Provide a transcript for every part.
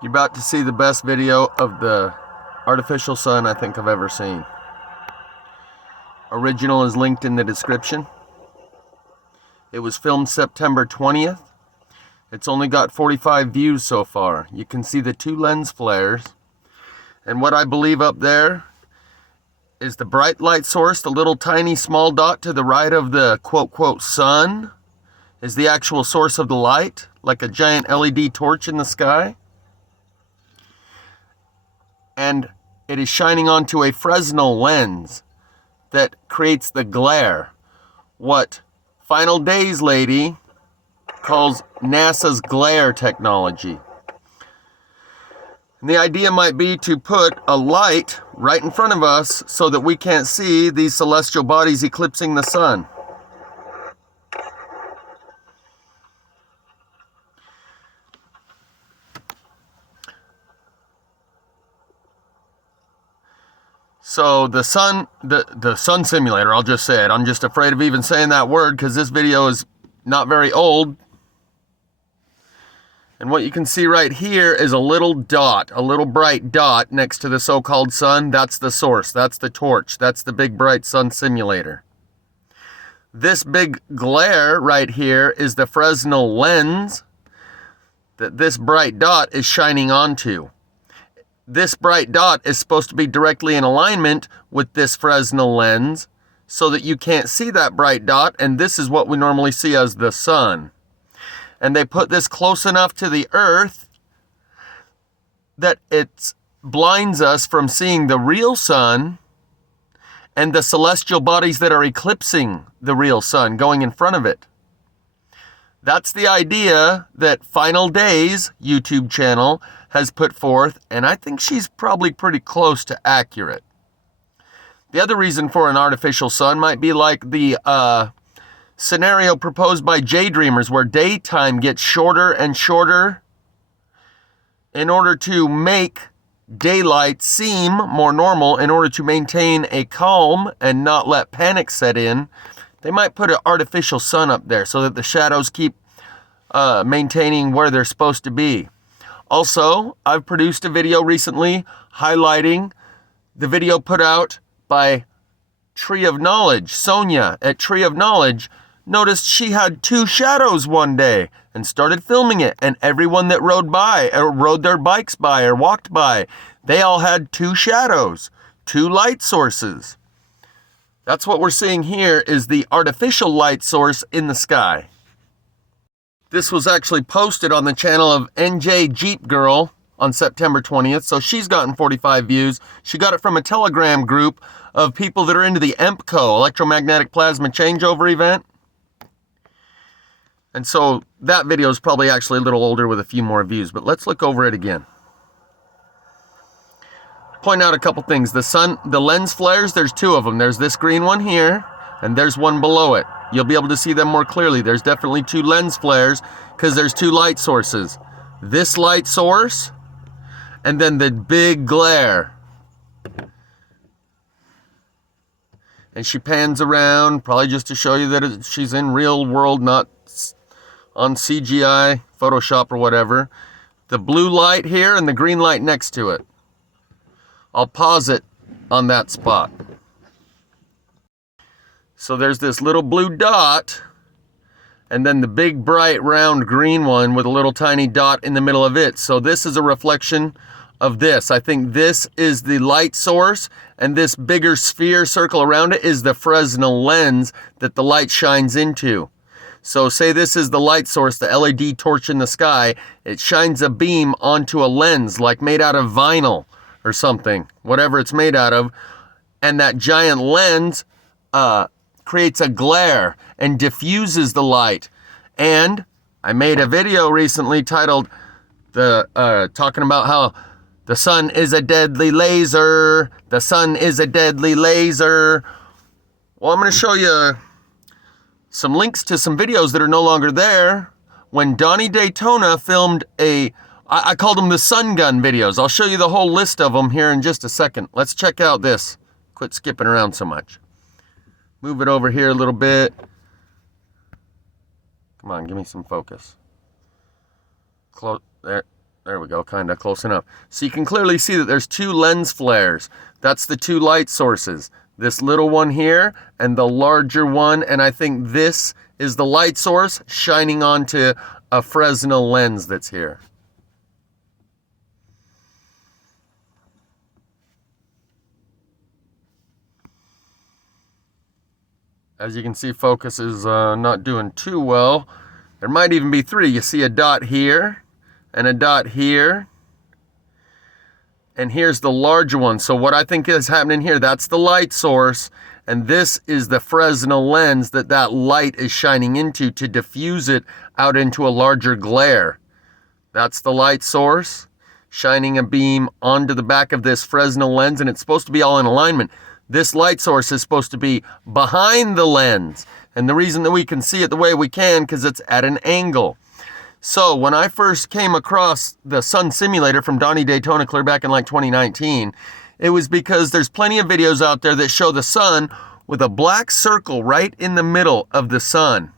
You're about to see the best video of the artificial sun I think I've ever seen. Original is linked in the description. It was filmed September 20th. It's only got 45 views so far. You can see the two lens flares. And what I believe up there is the bright light source, the little tiny small dot to the right of the quote sun, is the actual source of the light, like a giant LED torch in the sky. And it is shining onto a Fresnel lens that creates the glare. What Final Days Lady calls NASA's glare technology. And the idea might be to put a light right in front of us so that we can't see these celestial bodies eclipsing the sun. So the sun simulator, I'll just say it. I'm just afraid of even saying that word because this video is not very old. And what you can see right here is a little dot, a little bright dot next to the so-called sun. That's the source, that's the torch, that's the big bright sun simulator. This big glare right here is the Fresnel lens that this bright dot is shining onto. This bright dot is supposed to be directly in alignment with this Fresnel lens so that you can't see that bright dot, and this is what we normally see as the sun. And they put this close enough to the earth that it blinds us from seeing the real sun and the celestial bodies that are eclipsing the real sun going in front of it. That's the idea that Final Days YouTube channel has put forth, and I think she's probably pretty close to accurate. The other reason for an artificial sun might be like the scenario proposed by Daydreamers, where daytime gets shorter and shorter in order to make daylight seem more normal, in order to maintain a calm and not let panic set in. They might put an artificial sun up there so that the shadows keep maintaining where they're supposed to be. Also, I've produced a video recently highlighting the video put out by Tree of Knowledge. Sonia at Tree of Knowledge noticed she had two shadows one day and started filming it, and everyone that rode by or rode their bikes by or walked by, they all had two shadows, two light sources. That's what we're seeing here, is the artificial light source in the sky. This was actually posted on the channel of NJ Jeep Girl on September 20th, so she's gotten 45 views. She got it from a Telegram group of people that are into the EMPCO, electromagnetic plasma changeover event. And so that video is probably actually a little older with a few more views, but let's look over it again. Point out a couple things. The lens flares, there's two of them. There's this green one here, and there's one below it. You'll be able to see them more clearly. There's definitely two lens flares because there's two light sources. This light source, and then the big glare. And she pans around, probably just to show you that she's in real world, not on CGI, Photoshop or whatever. The blue light here and the green light next to it. I'll pause it on that spot. So there's this little blue dot, and then the big bright round green one with a little tiny dot in the middle of it. So this is a reflection of this. I think this is the light source, and this bigger sphere circle around it is the Fresnel lens that the light shines into. So say this is the light source, the LED torch in the sky. It shines a beam onto a lens, like made out of vinyl or something, whatever it's made out of. And that giant lens creates a glare and diffuses the light. And I made a video recently titled talking about how the sun is a deadly laser. The sun is a deadly laser. Well, I'm going to show you some links to some videos that are no longer there. When Donnie Daytona filmed I called them the sungun videos. I'll show you the whole list of them here in just a second. Let's check out this. Quit skipping around so much. Move it over here a little bit. Come on, give me some focus. Close there. There we go, kind of close enough. So you can clearly see that there's two lens flares. That's the two light sources. This little one here and the larger one, and I think this is the light source shining onto a Fresnel lens that's here. As you can see, focus is not doing too well. There might even be three. You see a dot here and a dot here. And here's the larger one. So what I think is happening here, that's the light source. And this is the Fresnel lens that light is shining into to diffuse it out into a larger glare. That's the light source shining a beam onto the back of this Fresnel lens, and it's supposed to be all in alignment. This light source is supposed to be behind the lens. And the reason that we can see it the way we can, because it's at an angle. So when I first came across the sun simulator from Donnie Daytona clear back in like 2019, it was because there's plenty of videos out there that show the sun with a black circle right in the middle of the sun.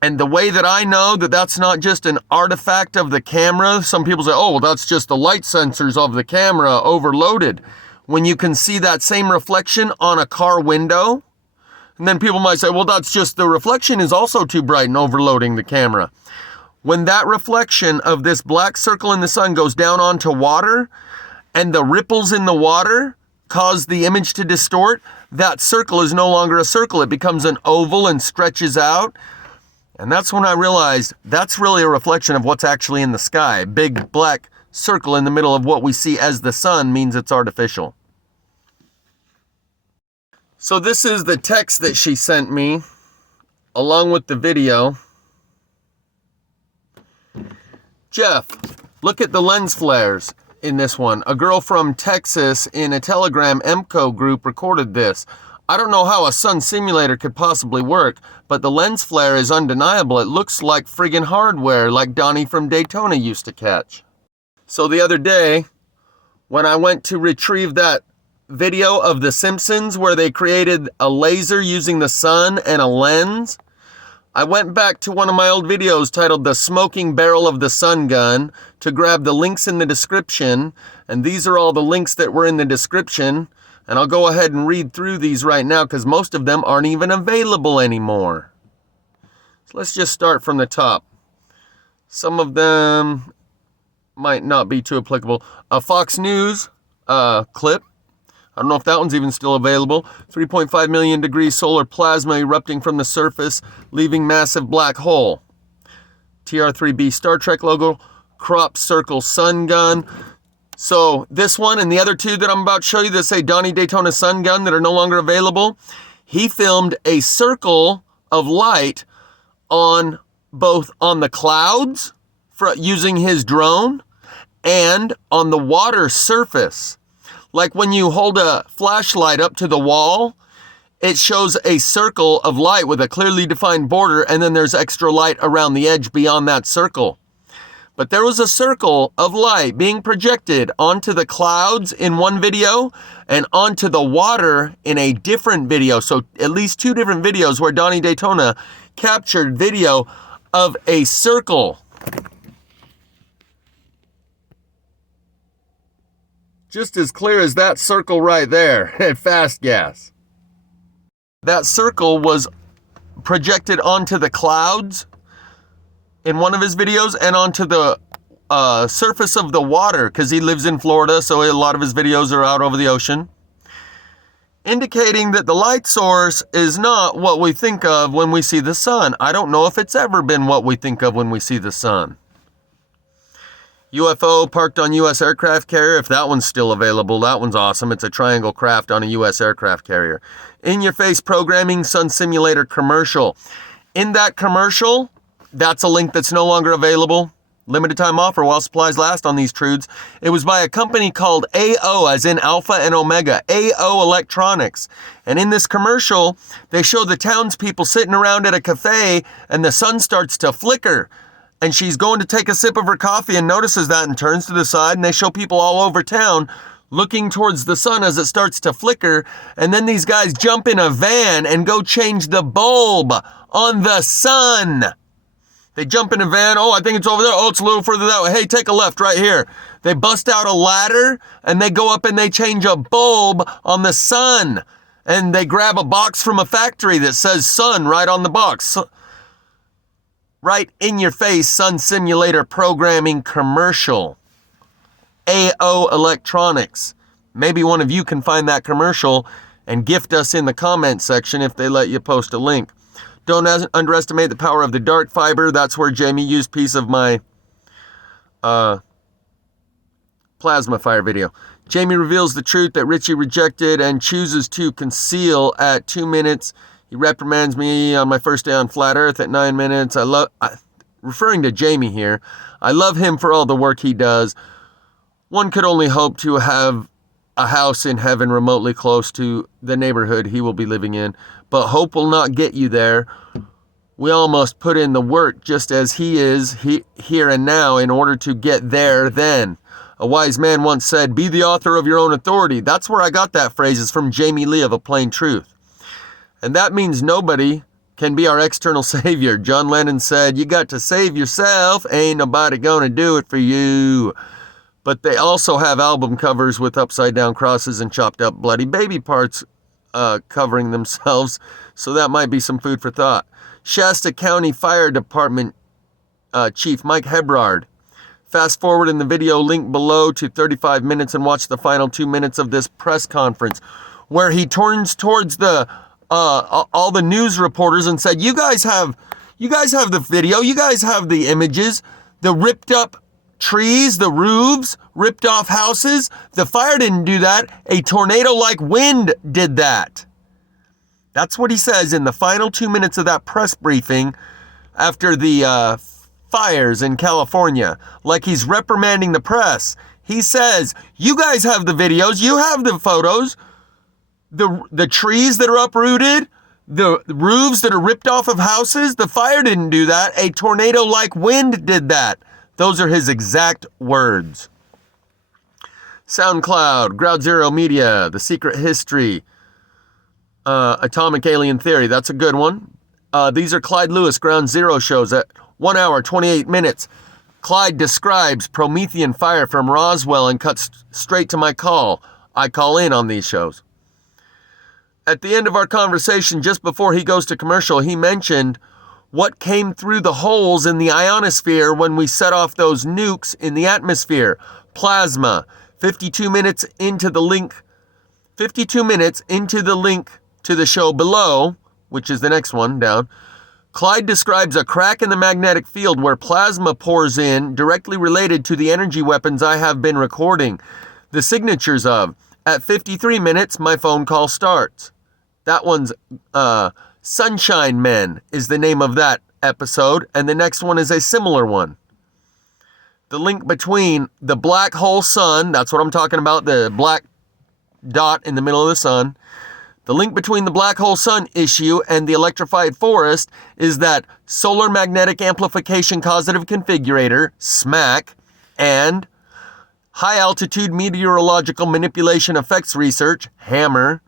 And the way that I know that that's not just an artifact of the camera, some people say, oh, well, that's just the light sensors of the camera overloaded. When you can see that same reflection on a car window, and then people might say, well, that's just the reflection is also too bright and overloading the camera. When that reflection of this black circle in the sun goes down onto water, and the ripples in the water cause the image to distort, that circle is no longer a circle. It becomes an oval and stretches out. And that's when I realized that's really a reflection of what's actually in the sky. A big black circle in the middle of what we see as the sun means it's artificial. So this is the text that she sent me along with the video. Jeff, look at the lens flares in this one. A girl from Texas in a Telegram MCO group recorded this. I don't know how a sun simulator could possibly work, but the lens flare is undeniable. It looks like friggin' hardware like Donnie from Daytona used to catch. So the other day, when I went to retrieve that video of The Simpsons where they created a laser using the sun and a lens, I went back to one of my old videos titled The Smoking Barrel of the Sun Gun to grab the links in the description, and these are all the links that were in the description, and I'll go ahead and read through these right now because most of them aren't even available anymore. So let's just start from the top. Some of them might not be too applicable. A Fox News clip. I don't know if that one's even still available. 3.5 million degrees solar plasma erupting from the surface, leaving massive black hole. Tr3b Star Trek logo, crop circle sun gun. So this one and the other two that I'm about to show you that say Donnie Daytona sun gun that are no longer available, he filmed a circle of light on both on the clouds using his drone and on the water surface. Like when you hold a flashlight up to the wall, it shows a circle of light with a clearly defined border, and then there's extra light around the edge beyond that circle. But there was a circle of light being projected onto the clouds in one video and onto the water in a different video. So at least two different videos where Donnie Daytona captured video of a circle. Just as clear as that circle right there at fast gas. That circle was projected onto the clouds in one of his videos and onto the surface of the water because he lives in Florida, so a lot of his videos are out over the ocean, indicating that the light source is not what we think of when we see the sun. I don't know if it's ever been what we think of when we see the sun. UFO parked on U.S. aircraft carrier. If that one's still available, that one's awesome. It's a triangle craft on a U.S. aircraft carrier. In-your-face programming sun simulator commercial. In that commercial, that's a link that's no longer available. Limited time offer while supplies last on these truths. It was by a company called AO, as in Alpha and Omega, AO Electronics. And in this commercial, they show the townspeople sitting around at a cafe and the sun starts to flicker. And she's going to take a sip of her coffee and notices that and turns to the side, and they show people all over town looking towards the sun as it starts to flicker. And then these guys jump in a van and go change the bulb on the sun. They jump in a van. Oh, I think it's over there. Oh, it's a little further that way. Hey, take a left right here. They bust out a ladder and they go up and they change a bulb on the sun. And they grab a box from a factory that says sun right on the box. Right in your face, sun simulator programming commercial. AO Electronics. Maybe one of you can find that commercial and gift us in the comment section if they let you post a link. Don't underestimate the power of the dark fiber. That's where Jamie used a piece of my plasma fire video. Jamie reveals the truth that Richie rejected and chooses to conceal at 2 minutes. He reprimands me on my first day on flat earth at 9 minutes. Referring to Jamie here, I love him for all the work he does. One could only hope to have a house in heaven remotely close to the neighborhood he will be living in. But hope will not get you there. We all must put in the work just as he is here and now in order to get there then. A wise man once said, be the author of your own authority. That's where I got that phrase, is from Jamie Lee of A Plain Truth. And that means nobody can be our external savior. John Lennon said, you got to save yourself. Ain't nobody gonna do it for you. But they also have album covers with upside down crosses and chopped up bloody baby parts covering themselves, so that might be some food for thought. Shasta County Fire Department Chief Mike Hebrard. Fast forward in the video link below to 35 minutes and watch the final 2 minutes of this press conference, where he turns towards the all the news reporters and said, you guys have the video, you guys have the images, the ripped up trees, the roofs, ripped off houses. The fire didn't do that. A tornado-like wind did that. That's what he says in the final 2 minutes of that press briefing after the fires in California. Like he's reprimanding the press. He says, you guys have the videos, you have the photos, the trees that are uprooted, the roofs that are ripped off of houses. The fire didn't do that. A tornado-like wind did that. Those are his exact words. SoundCloud, Ground Zero Media, The Secret History, Atomic Alien Theory. That's a good one. These are Clyde Lewis Ground Zero shows at 1 hour, 28 minutes. Clyde describes Promethean fire from Roswell and cuts straight to my call. I call in on these shows. At the end of our conversation, just before he goes to commercial, he mentioned what came through the holes in the ionosphere when we set off those nukes in the atmosphere. Plasma. 52 minutes into the link to the show below, which is the next one down, Clyde describes a crack in the magnetic field where plasma pours in, directly related to the energy weapons I have been recording the signatures of. At 53 minutes, my phone call starts. That one's Sunshine Men is the name of that episode, and the next one is a similar one. The link between the black hole sun, that's what I'm talking about, the black dot in the middle of the sun. The link between the black hole sun issue and the electrified forest is that solar magnetic amplification causative configurator, SMAC, and high altitude meteorological manipulation effects research, HAMMER,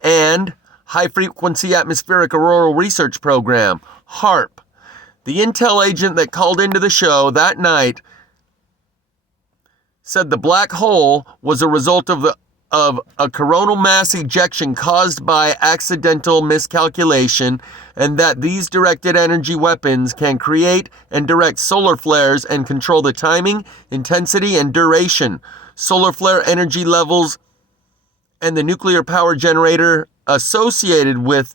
and high frequency atmospheric auroral research program, HARP. The intel agent that called into the show that night said the black hole was a result of a coronal mass ejection caused by accidental miscalculation, and that these directed energy weapons can create and direct solar flares and control the timing, intensity, and duration. Solar flare energy levels and the nuclear power generator associated with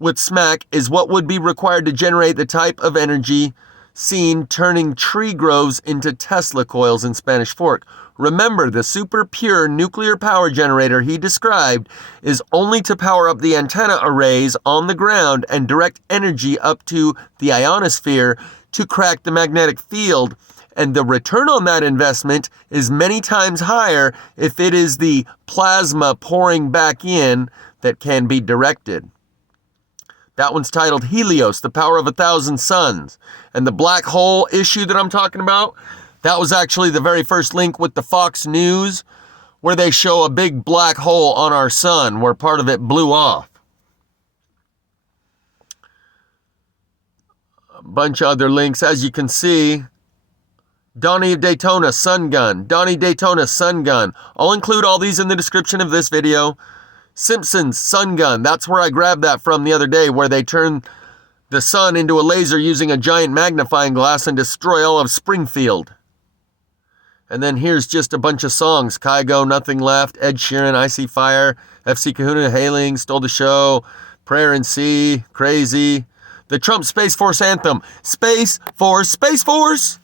SMAC is what would be required to generate the type of energy seen turning tree groves into Tesla coils in Spanish Fork. Remember, the super pure nuclear power generator he described is only to power up the antenna arrays on the ground and direct energy up to the ionosphere to crack the magnetic field, and the return on that investment is many times higher if it is the plasma pouring back in that can be directed. That one's titled Helios, the Power of 1,000 Suns. And the black hole issue that I'm talking about, that was actually the very first link with the Fox News, where they show a big black hole on our sun where part of it blew off. bunch of other links. As you can see, Donnie of Daytona, sungun. Donnie Daytona, sungun. I'll include all these in the description of this video. Simpsons, sungun. That's where I grabbed that from the other day, where they turn the sun into a laser using a giant magnifying glass and destroy all of Springfield. And then here's just a bunch of songs. Kygo, Nothing Left, Ed Sheeran, I See Fire, FC Kahuna, Hailing, Stole the Show, Prayer and Sea, Crazy. The Trump Space Force Anthem, Space Force, Space Force.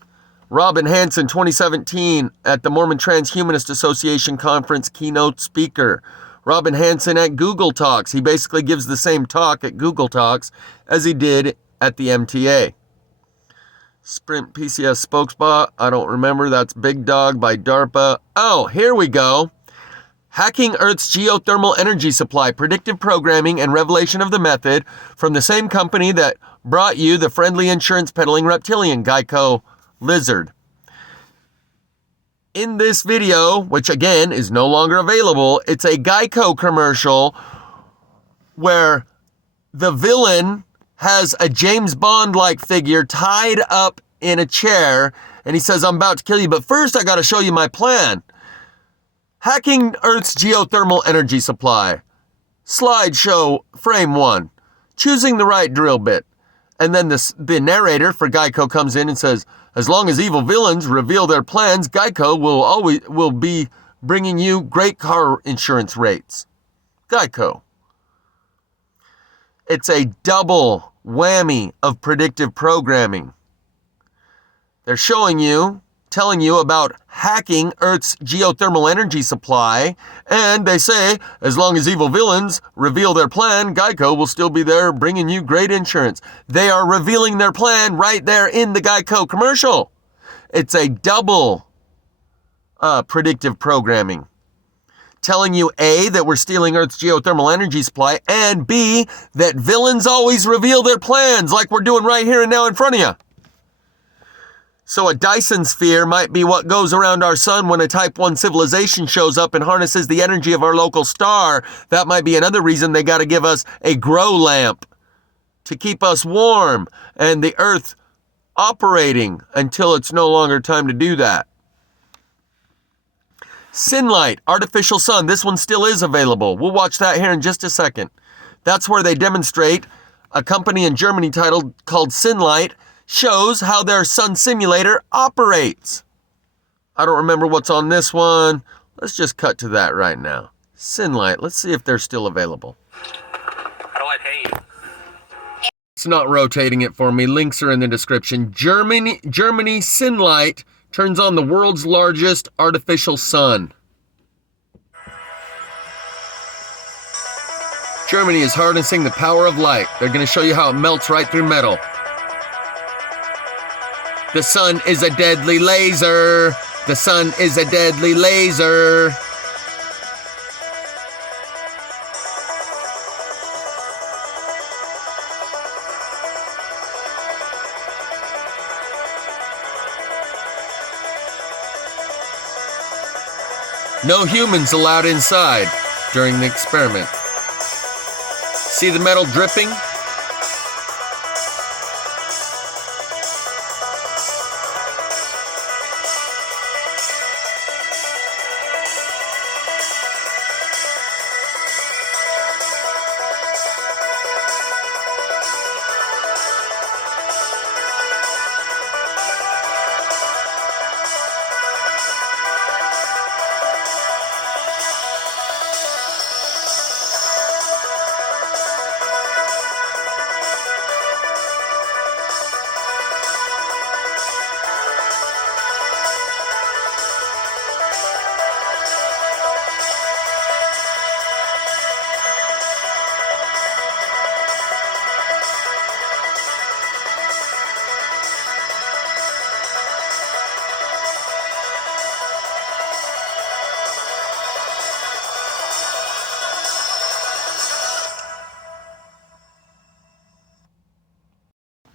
Robin Hanson, 2017, at the Mormon Transhumanist Association Conference keynote speaker. Robin Hanson at Google Talks. He basically gives the same talk at Google Talks as he did at the MTA. Sprint PCS spokesbot, I don't remember. That's Big Dog by DARPA. Oh, here we go. Hacking Earth's geothermal energy supply, predictive programming, and revelation of the method from the same company that brought you the friendly insurance peddling reptilian, Geico Lizard. In this video, which again is no longer available, it's a Geico commercial where the villain has a James Bond-like figure tied up in a chair, and he says, I'm about to kill you, but first I gotta show you my plan. Hacking Earth's geothermal energy supply. Slideshow frame 1. Choosing the right drill bit. And then the narrator for Geico comes in and says, as long as evil villains reveal their plans, Geico will be bringing you great car insurance rates. Geico. It's a double whammy of predictive programming. They're showing you, telling you about hacking Earth's geothermal energy supply, and they say, as long as evil villains reveal their plan, Geico will still be there bringing you great insurance. They are revealing their plan right there in the Geico commercial. It's a double predictive programming. Telling you A, that we're stealing Earth's geothermal energy supply, and B, that villains always reveal their plans like we're doing right here and now in front of you. So a Dyson sphere might be what goes around our sun when a Type 1 civilization shows up and harnesses the energy of our local star. That might be another reason they got to give us a grow lamp to keep us warm and the Earth operating until it's no longer time to do that. Synlight, artificial sun. This one still is available. We'll watch that here in just a second. That's where they demonstrate a company in Germany called Synlight shows how their sun simulator operates. I don't remember what's on this one. Let's just cut to that right now. Synlight, let's see if they're still available. How do I pay you? It's not rotating it for me. Links are in the description. Germany Synlight turns on the world's largest artificial sun. Germany is harnessing the power of light. They're going to show you how it melts right through metal. The sun is a deadly laser. The sun is a deadly laser. No humans allowed inside during the experiment. See the metal dripping?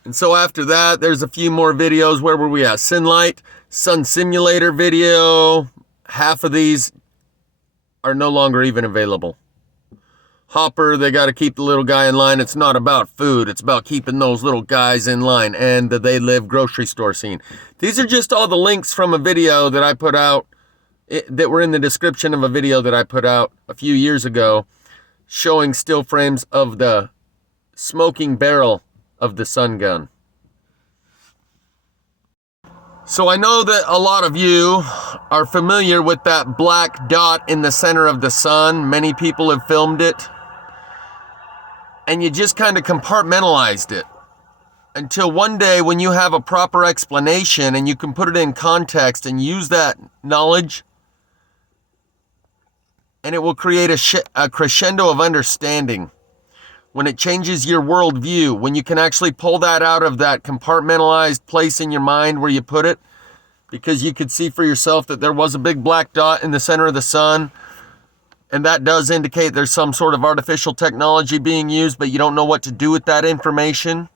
And so after that, there's a few more videos. Where were we at? Synlight, Sun Simulator video. Half of these are no longer even available. hopper. They got to keep the little guy in line. It's not about food. It's about keeping those little guys in line. And the They Live grocery store scene. These are just all the links from a video that I put out, that were in the description of a video that I put out a few years ago, showing still frames of the smoking barrel of the sun gun. So I know that a lot of you are familiar with that black dot in the center of the sun. Many people have filmed it. And you just kind of compartmentalized it. Until one day when you have a proper explanation and you can put it in context and use that knowledge, and it will create a crescendo of understanding. When it changes your worldview, when you can actually pull that out of that compartmentalized place in your mind where you put it, because you could see for yourself that there was a big black dot in the center of the sun, and that does indicate there's some sort of artificial technology being used, but you don't know what to do with that information.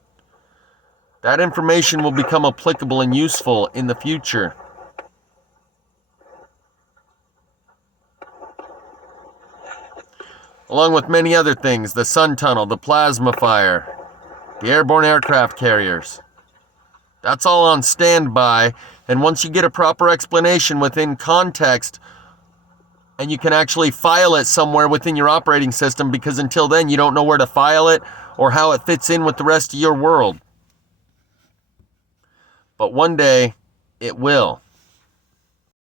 That information will become applicable and useful in the future. Along with many other things, the sun tunnel, the plasma fire, the airborne aircraft carriers. That's all on standby, and once you get a proper explanation within context, and you can actually file it somewhere within your operating system, because until then you don't know where to file it or how it fits in with the rest of your world. But one day, it will.